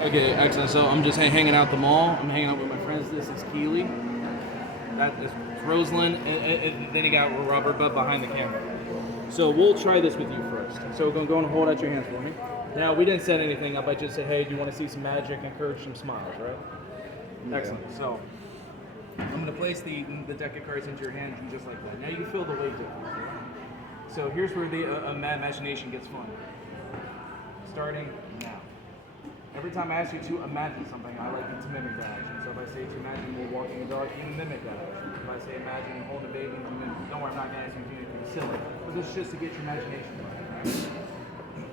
Okay, excellent. So I'm just hanging out at the mall. I'm hanging out with my friends. This is Keely. That is Rosalind. And then you got Robert Bubb behind the camera. So we'll try this with you first. So go and hold out your hands for me. Now, we didn't set anything up. I just said, hey, do you want to see some magic and encourage some smiles, right? Yeah. Excellent. So I'm going to place the deck of cards into your hand just like that. Now you can feel the weight difference. Right? So here's where the imagination gets fun. Starting now. Every time I ask you to imagine something, I like you to mimic that action. So if I say to imagine you're walking a dog, you mimic that action. If I say imagine holding a baby, you mimic. Don't worry, I'm not going to ask you to do anything silly. But this is just to get your imagination going, right?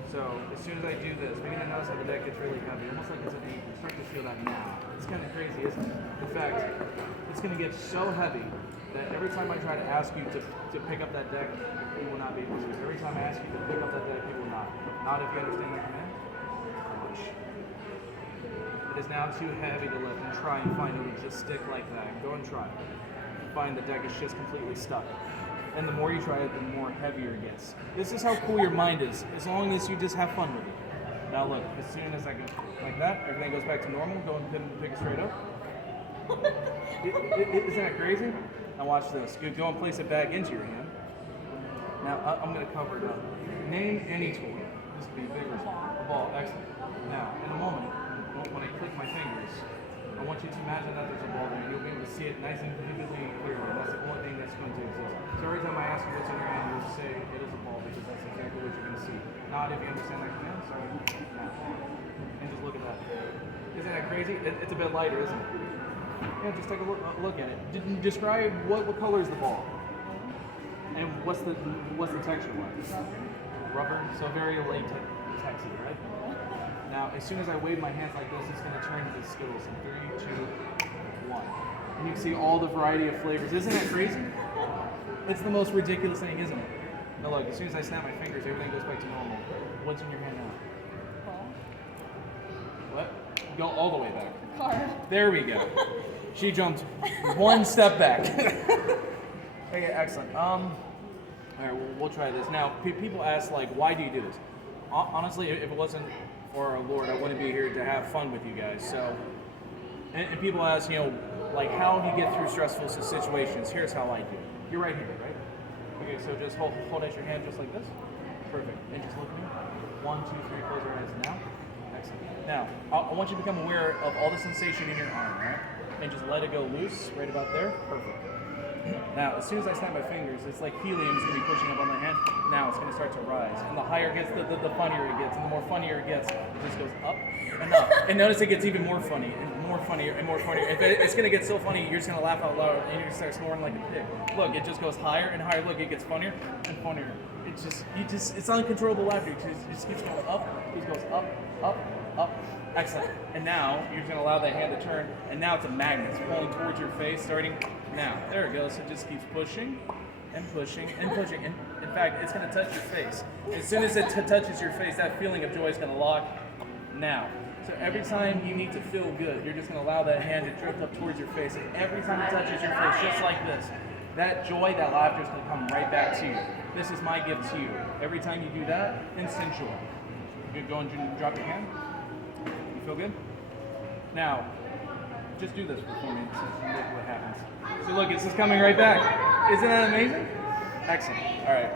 So as soon as I do this, you're going to notice how the deck gets really heavy, almost like it's an anchor. Start to feel that now. It's kind of crazy, isn't it? In fact, it's going to get so heavy that every time I try to ask you to pick up that deck, you will not be able to. Every time I ask you to pick up that deck, you will not. Not if you understand that command. Push. It is now too heavy to lift, and try and find it would just stick like that. Go and try it. Find the deck is just completely stuck. And the more you try it, the more heavier it gets. This is how cool your mind is, as long as you just have fun with it. Now look, as soon as I go like that, everything goes back to normal. Go and pick it straight up. Isn't that crazy? Now watch this. Go and place it back into your hand. Now I'm going to cover it up. Name any toy. This could be big or small. A ball. Excellent. Now, in a moment, when I click my fingers, I want you to imagine that there's a ball there. You'll be able to see it nice and vividly clearly. That's the only thing that's going to exist. So every time I ask you what's in your hand, you'll say it is a ball because that's exactly what you're going to see. Not if you understand that command. Sorry. Now. And just look at that. Isn't that crazy? It's a bit lighter, isn't it? Yeah, just take a look at it. Describe what color is the ball? And what's the texture like? Rubber. So very latexy, right? Now, as soon as I wave my hands like this, it's going to turn into Skittles in 3, 2, 1. And you can see all the variety of flavors. Isn't that crazy? It's the most ridiculous thing, isn't it? Now look, as soon as I snap my fingers, everything goes back to normal. What's in your hand now? Ball. What? Go all the way back. Card. There we go. She jumped one step back. Okay, excellent. All right, we'll try this. Now, people ask, like, why do you do this? Honestly, if it wasn't for our Lord, I wouldn't be here to have fun with you guys. So, and people ask, like, how do you get through stressful situations? Here's how I do it. You're right here, right? Okay, so just hold out your hand just like this. Perfect. And just look at me. 1, 2, 3, close your eyes now. Excellent. Now, I want you to become aware of all the sensation in your arm, right? And just let it go loose right about there. Perfect. Now, as soon as I snap my fingers, it's like helium is going to be pushing up on my hand. Now it's going to start to rise. And the higher it gets, the funnier it gets. And the more funnier it gets, it just goes up and up. And notice it gets even more funny and more funnier and more funnier. It's going to get so funny, you're just going to laugh out loud and you're going to start snoring like a pig. Look, it just goes higher and higher. Look, it gets funnier and funnier. It's uncontrollable laughter. It just keeps going up. It just goes up, up, up. Excellent. And now you're going to allow that hand to turn. And now it's a magnet. It's pulling towards your face, starting now. There it goes. It just keeps pushing and pushing and pushing. And in fact, it's going to touch your face. As soon as it touches your face, that feeling of joy is going to lock now. So every time you need to feel good, you're just going to allow that hand to drift up towards your face. And every time it touches your face, just like this, that joy, that laughter is going to come right back to you. This is my gift to you. Every time you do that, instant joy. You go and drop your hand. You feel good? Now, just do this for me. Look what happens. So look, it's just coming right back. Isn't that amazing? Excellent. All right.